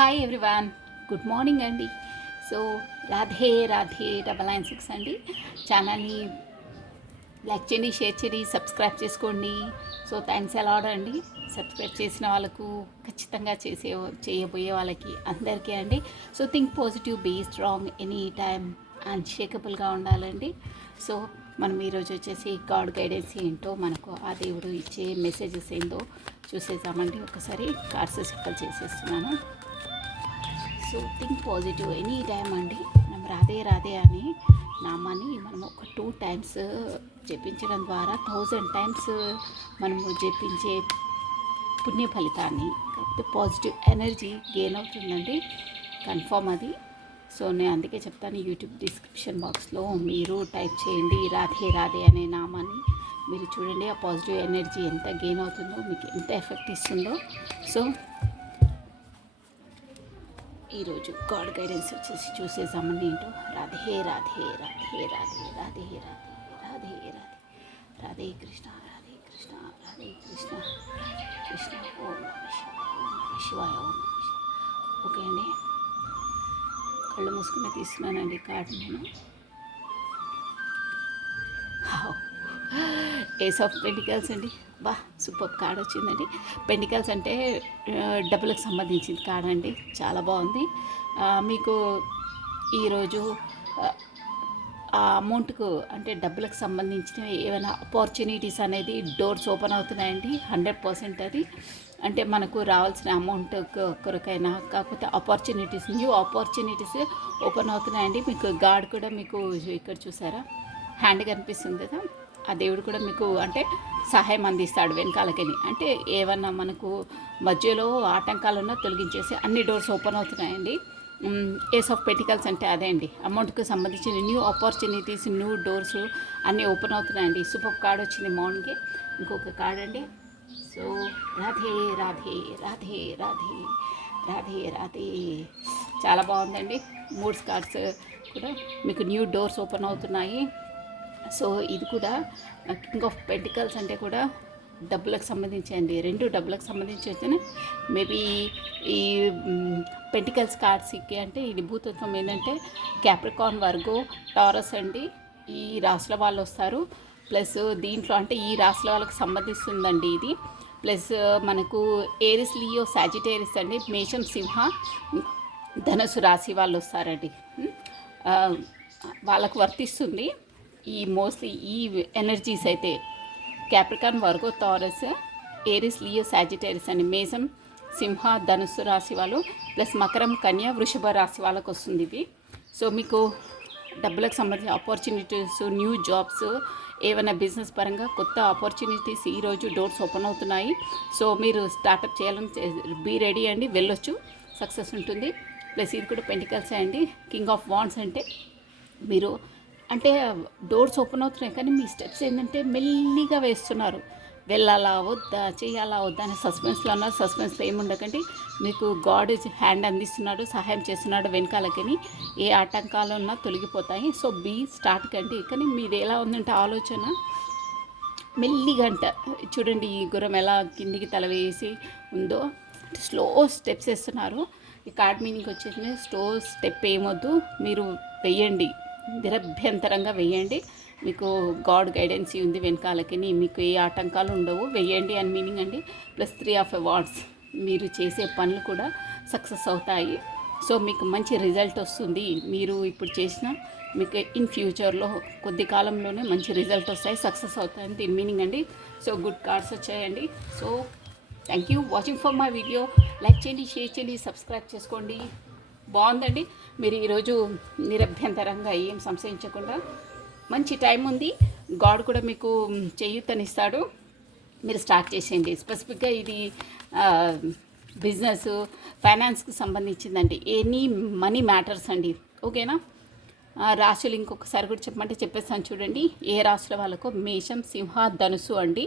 Hi everyone, good morning అండి. So Radhe Radhe 996 అండి. ఛానల్ని లైక్ చేయండి, షేర్ చేయండి, సబ్స్క్రైబ్ చేసుకోండి. సో థ్యాంక్స్ అలాట్ అండి. సబ్స్క్రైబ్ చేసిన వాళ్ళకు, ఖచ్చితంగా చేయబోయే వాళ్ళకి అందరికీ అండి. So think positive, be strong, any time అన్షేకబుల్గా ఉండాలండి. సో మనం ఈరోజు వచ్చేసి గాడ్ గైడెన్స్ ఏంటో, మనకు ఆ దేవుడు ఇచ్చే మెసేజెస్ ఏందో చూసేద్దామండి. ఒకసారి కార్డ్స్ షఫల్ చేసేస్తున్నాను. So think positive any time అండి. మనం రాధే రాధే అని నామాన్ని మనం ఒక 2 times జపించడం ద్వారా 1000 times మనము జపించే పుణ్య ఫలితాన్ని, కాకపోతే పాజిటివ్ ఎనర్జీ గెయిన్ అవుతుందండి, కన్ఫర్మ్ అది. సో నేను అందుకే చెప్తాను, యూట్యూబ్ డిస్క్రిప్షన్ బాక్స్లో మీరు టైప్ చేయండి రాధే రాధే అనే నామాన్ని. మీరు చూడండి ఆ పాజిటివ్ ఎనర్జీ ఎంత గెయిన్ అవుతుందో, మీకు ఎంత ఎఫెక్ట్ ఇస్తుందో. సో ఈరోజు గాడ్ గైడెన్స్ వచ్చేసి చూసేసామని ఏంటో. రాధే రాధే రాధే రాధే రాధే రాధే రాధే రాధే రాధే కృష్ణ రాధే కృష్ణ రాధే కృష్ణ కృష్ణ ఓం శివాయ ఓం. ఓకే అండి, కళ్ళు మూసుకుని తీస్తున్నానండి కార్డు నేను. ఏస్ ఆఫ్ పెంటికల్స్ అండి. బా సూపర్ కార్డ్ వచ్చిందండి. పెంటికల్స్ అంటే డబ్బులకు సంబంధించిన కార్డ్ అండి, చాలా బాగుంది. మీకు ఈరోజు ఆ అమౌంట్కు అంటే డబ్బులకు సంబంధించిన ఏమైనా ఆపర్చునిటీస్ అనేది డోర్స్ ఓపెన్ అవుతున్నాయండి. 100% అది అంటే మనకు రావాల్సిన అమౌంట్ కొరకైనా, కాకపోతే ఆపర్చునిటీస్, న్యూ ఆపర్చునిటీస్ ఓపెన్ అవుతున్నాయండి. మీకు గాడ్ కూడా మీకు ఇక్కడ చూసారా, హ్యాండ్ కనిపిస్తుంది కదా, ఆ దేవుడు కూడా మీకు అంటే సహాయం అందిస్తాడు వెనకాలకని. అంటే ఏమన్నా మనకు మధ్యలో ఆటంకాలున్నా తొలగించేసి అన్ని డోర్స్ ఓపెన్ అవుతున్నాయండి. ఏస్ ఆఫ్ పెంటికల్స్ అంటే అదే అండి, అమౌంట్కి సంబంధించిన న్యూ ఆపర్చునిటీస్, న్యూ డోర్స్ అన్నీ ఓపెన్ అవుతున్నాయండి. సూపర్ కార్డ్ వచ్చింది మార్నింగే. ఇంకొక కార్డ్ అండి. సో రాధే రాధే రాధే రాధే రాధే రాధే, చాలా బాగుందండి. 3 కార్డ్స్ కూడా మీకు న్యూ డోర్స్ ఓపెన్ అవుతున్నాయి. సో ఇది కూడా కింగ్ ఆఫ్ పెంటికల్స్ అంటే కూడా డబ్బులకు సంబంధించి అండి. 2 డబ్బులకు సంబంధించి అయితేనే మేబీ ఈ పెంటికల్స్ కార్డ్స్కి అంటే ఇది భూతత్వం ఏంటంటే క్యాప్రికాన్, వర్గో, టారస్ అండి. ఈ రాశుల వాళ్ళు వస్తారు. ప్లస్ దీంట్లో అంటే ఈ రాశుల వాళ్ళకి సంబంధిస్తుందండి ఇది. ప్లస్ మనకు ఏరిస్, లియో, సాజిటేరియస్ అండి. మేషం, సింహ, ధనుసు రాశి వాళ్ళు వస్తారండి. వాళ్ళకు వర్తిస్తుంది ఈ మోస్ట్లీ ఈ ఎనర్జీస్ అయితే. Capricorn, Virgo, taurus, Aries, Leo, Sagittarius అండి. మేషం, సింహ, ధనుస్సు రాశి వాళ్ళు, ప్లస్ మకరం, కన్య, వృషభ రాశి వాళ్ళకు వస్తుంది ఇది. సో మీకు డబ్బులకు సంబంధించిన ఆపర్చునిటీస్, న్యూ జాబ్స్, ఏమైనా బిజినెస్ పరంగా కొత్త ఆపర్చునిటీస్ ఈరోజు డోర్స్ ఓపెన్ అవుతున్నాయి. సో మీరు స్టార్టప్ చేయాలని బీ రెడీ అండి, వెళ్ళొచ్చు, సక్సెస్ ఉంటుంది. ప్లస్ ఇది కూడా పెంటికల్సే అండి. కింగ్ ఆఫ్ వాండ్స్ అంటే మీరు అంటే డోర్స్ ఓపెన్ అవుతున్నాయి కానీ మీ స్టెప్స్ ఏంటంటే మెల్లిగా వేస్తున్నారు. వెళ్ళాలా వద్దా, చేయాలా వద్దా అని సస్పెన్స్లో ఉన్నారు. సస్పెన్స్లో ఏముండకండి, మీకు గాడ్ హ్యాండ్ అందిస్తున్నాడు, సహాయం చేస్తున్నాడు వెనకాలకని. ఏ ఆటంకాలు ఉన్నా తొలగిపోతాయి. సో బీ స్టార్ట్ కండి. కానీ మీది ఎలా ఉందంటే ఆలోచన మెల్లిగా అంట. చూడండి ఈ గుర్రం ఎలా కిందికి తల వేసి ఉందో, స్లో స్టెప్స్ వేస్తున్నారు. ఈ కార్డ్ మీనింగ్ వచ్చేసి స్లో స్టెప్ ఏమొద్దు, మీరు వెయ్యండి, నిరభ్యంతరంగా వెయ్యండి. మీకు గాడ్ గైడెన్స్ ఉంది వెనకాలకి, మీకు ఏ ఆటంకాలు ఉండవు, వెయ్యండి అని మీనింగ్ అండి. ప్లస్ 3 of Wands, మీరు చేసే పనులు కూడా సక్సెస్ అవుతాయి. సో మీకు మంచి రిజల్ట్ వస్తుంది. మీరు ఇప్పుడు చేసిన మీకు ఇన్ ఫ్యూచర్లో కొద్ది కాలంలోనే మంచి రిజల్ట్ వస్తాయి, సక్సెస్ అవుతాయని దీని మీనింగ్ అండి. సో గుడ్ కార్డ్స్ వచ్చాయండి. So thank you watching for my video. Like చేయండి, షేర్ చేయండి, సబ్స్క్రైబ్ చేసుకోండి. బాగుందండి. మీరు ఈరోజు నిరభ్యంతరంగా ఏం సంశయించకుండా మంచి టైం ఉంది. గాడ్ కూడా మీకు చేయూతనిస్తాడు. మీరు స్టార్ట్ చేసేయండి. స్పెసిఫిక్గా ఇది బిజినెస్, ఫైనాన్స్కి సంబంధించిందండి. ఎనీ మనీ మ్యాటర్స్ అండి. ఓకేనా? రాశులు ఇంకొకసారి కూడా చెప్పమంటే చెప్పేస్తాను చూడండి. ఏ రాశుల వాళ్ళకు మేషం, సింహ, ధనుసు అండి.